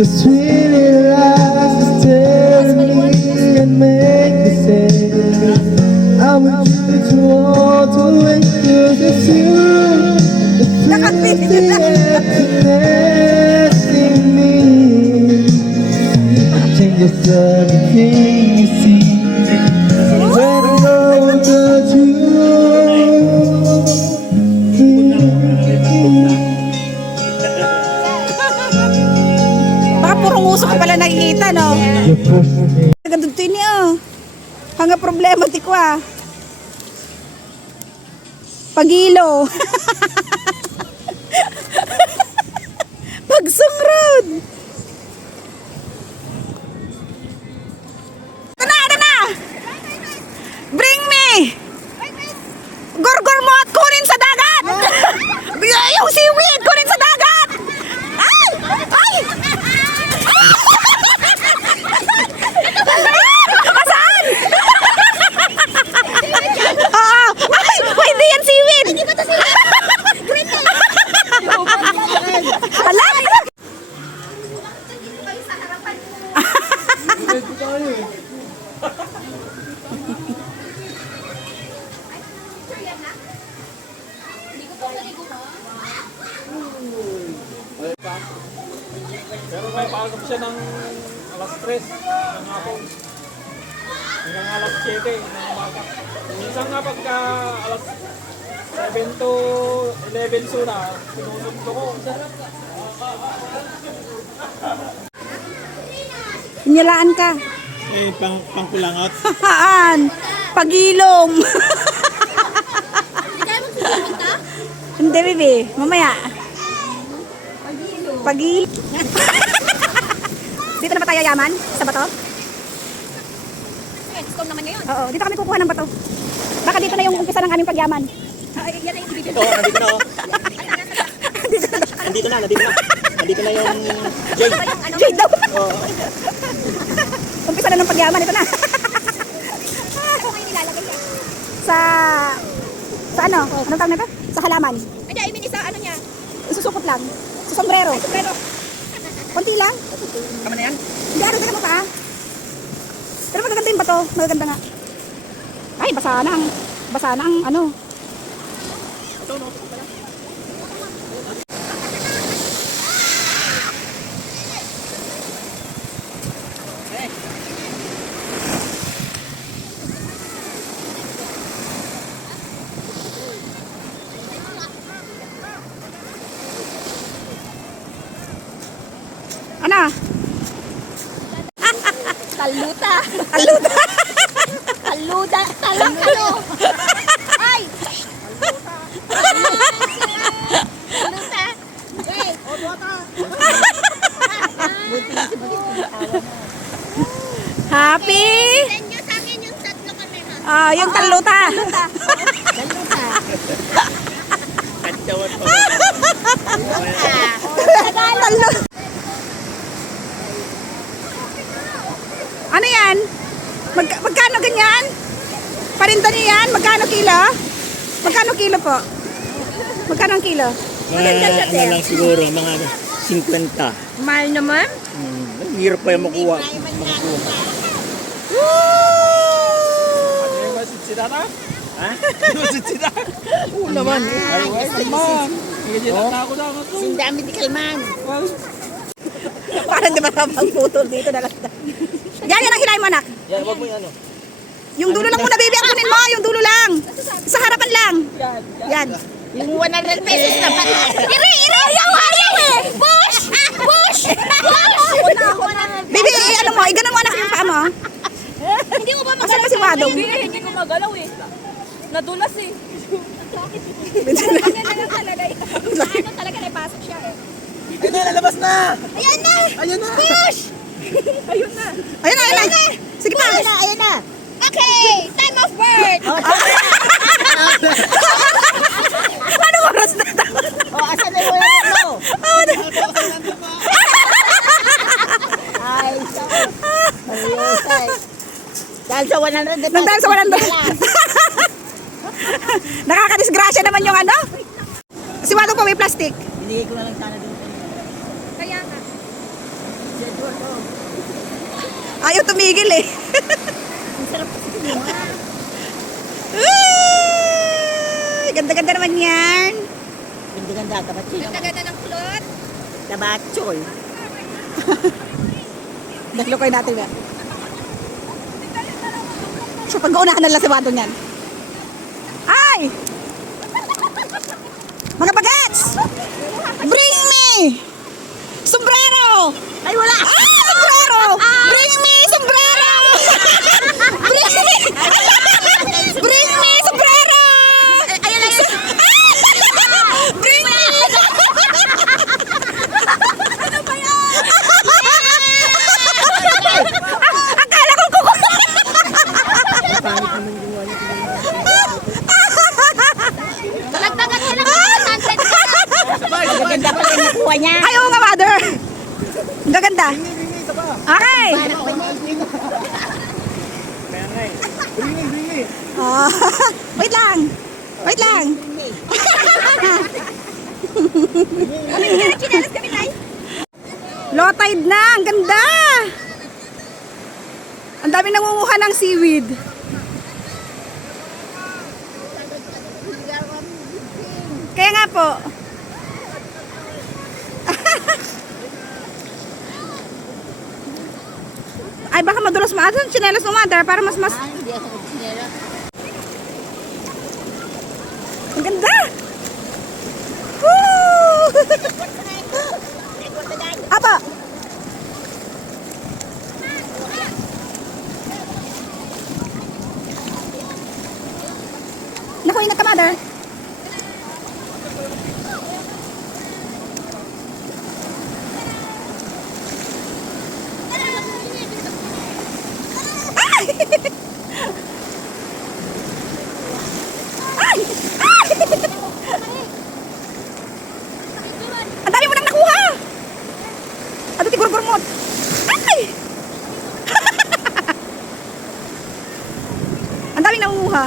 The sweet lies tell me and make me say I want you to walk away, 'cause it's you, the emptiness in me changes everything you see when I know that you. Baka purong uso ko pala nakikita, no? Nagandun to niya, oh. Hanga problema, di ko, ah. Pagilo. Pagsungrod. Ito na! Bring me! Gorgor mo at kunin sa dagat! Yung seaweed, kunin sa dagat! Ay! Ay! Saan? Oo! Ay! Hindi yan seaweed! Hala! Pero may paagap siya ng alas 3 ng hapon hanggang alas 7 ng umaga. Minsan nga pagka alas 7 to 11 suna, sinusunto ko. Inyalaan ka. Eh, pangkulangot. Haan! Pagilom! Hindi, baby. Mamaya. Pagilom. Dito na ba tayo yaman? Sa bato? Discount naman ngayon. Oo, dito kami kukuha ng bato. Baka dito na yung umpisa ng aming pagyaman. Ay, yan na yung bibili. Ito, nandito na oh. Nandito na. Nandito na yung Jade. Jade daw! Oh. Umpisa na ng pagyaman. Ito na. Ako ngayon nilalagay yan. Sa ano? Anong tawag na ito? Sa halaman. Hindi, I mean, isa ano niya. Isusukot lang. Sa sombrero. Pero, Konti lang. Tama na yan? Hindi, ano ka mo pa. Pero magaganda yung bato. Magaganda nga. Ay, basa na ang ano. Ito, no? Ano? taluta. Aluta. Taluda. Talang ano. Ay! Taluta. Eh. Happy? Send nyo sa akin yung tatlo kami, ma. Yung taluta. Taluta. Katsawan pa. Taluta. Ano yan? Magkano ganyan? Parinda niyo yan? Magkano kilo? Magkano kilo po? Magkano ang kilo? Ano lang siguro, mga 50. Mahal naman. Hirap pa yung makuha. Ano yung masitsida na? Ha? Masitsida? Oo naman. Ay, man. Ngayon na ako na ako to. Sindami di kalman. Parang di ba napang putol dito na lang. Yan ang hinahin mo, anak. Yan, wag mo yan, ano. Yung dulo lang muna, baby. Ang kunin mo. Yung dulo lang. Sa harapan lang. Yan. Yung 100 pesos na ba? Iri! Ayaw eh! Push! Push! Baby, ano mo? Iganon mo, anak, yung paa mo. Hindi mo ba Asan ba si Wadong? Hindi ko magalaw eh. Nadulas eh. Ano lang talaga yun? Ano talaga naipasok siya eh. Ayun na, lalabas na! Ayan na! Ayun na! Push! Ayun na. Sige pa. Ayan na! Okay! Time of birth! Anong oras na ito? Asan na yung ano? Ay, sorry. Dahil sa 100 pesos. Nandahal sa 100. Nakakadisgrasya naman yung ano. Si Wadong po may plastic. Hindi ko na lang sana doon. Kaya nga. Ayaw tumigil eh. Ang sarap kasi kumuha. Ay, ganda-ganda naman yan. Ganda-ganda ka ba? Ganda ng kulot. Tabachoy. Naglukoy natin ba? Sa pag-uunahan ng lasibado niyan. Ay! Mga bagets! Bring me! Sombrero! Ay, wala! Ah! Sombrero! Bring me sombrero! Bring me! Bring me sombrero! Ayan lang yun. Bring me! Ano ba yan? Akala ko kukuha! Talagdagan ka lang. Nonsense ka. Ganda pa rin nakuha niya. Ay, oo nga, mother! Ang gaganda. Okay! Kaya nga eh. Ah, wait lang. Wait lang. Kinalas kami tayo. Low tide na. Ang ganda. Ang dami nangunguha ng seaweed. Kaya nga po. Ay, baka madulas maasan. Chinelas mo, mother, para mas Hindi ako magsinela. Ang ganda! Woo! Apa? Naku, ingat ka, mother. Ay! Ay! Ang dami mo nang nakuha! Ano ti gurgurmot? Ay! Ang dami nanguha.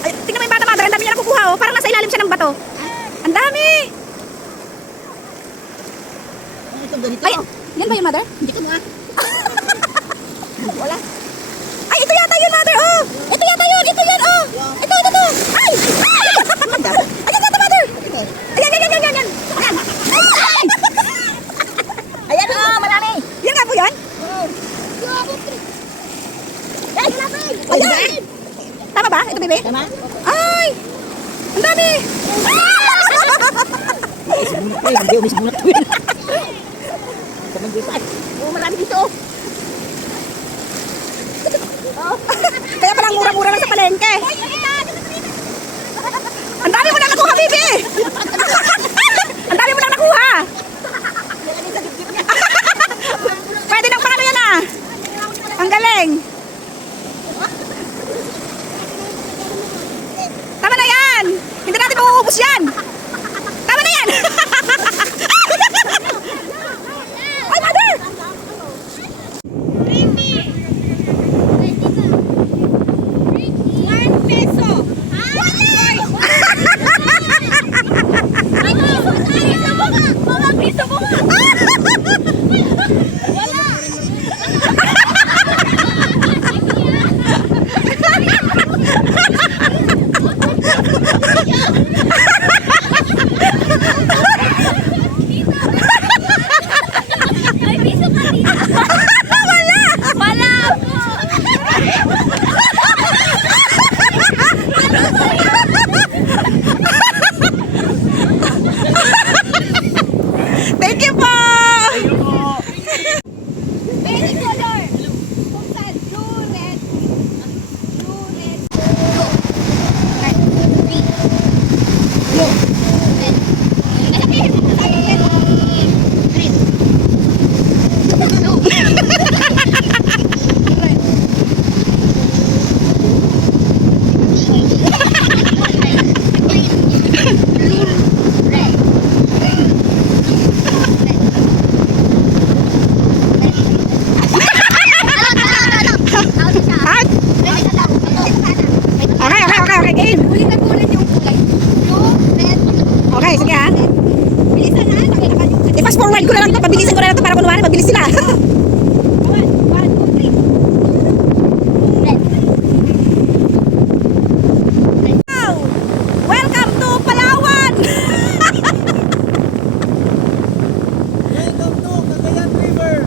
Ay, tingnan mo yung bata, mother. Ang dami niya nakukuha, oh. Parang nasa ilalim siya ng bato. Ang dami! Ito, ganito. Ay, yan ba yung mother? Hindi ka mo ah. Wala. Ay, ito yata yun, mother, oh! Ito yata yun! Ito yan, oh! Ito! Ay! Ay! Ayan yata, mother! Ayan! Ayan! Ayan o, marami. Yan nga po yan? Ayan! Tama ba? Ito, bebe? Tama? Ay! Ang dami! Ay, hindi umis muna to yun. Kamang di pa. Oo, marami dito. Kaya palang mura-mura lang sa palengke. Ang dami mo na nakuha, baby! Ang dami mo na nakuha! Pwede nang paano yan ah! Ang galing! Tama na yan! Hindi natin mauubos yan! Tama na yan! Ay, mother! 1 peso. I-forward ko na lang to. Pabilisin ko na lang to para kunwari mabilis sila. Wow! Welcome to Palawan! Welcome to Cagayan River.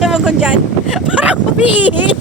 Ewan ko dyan. Parang umiihi.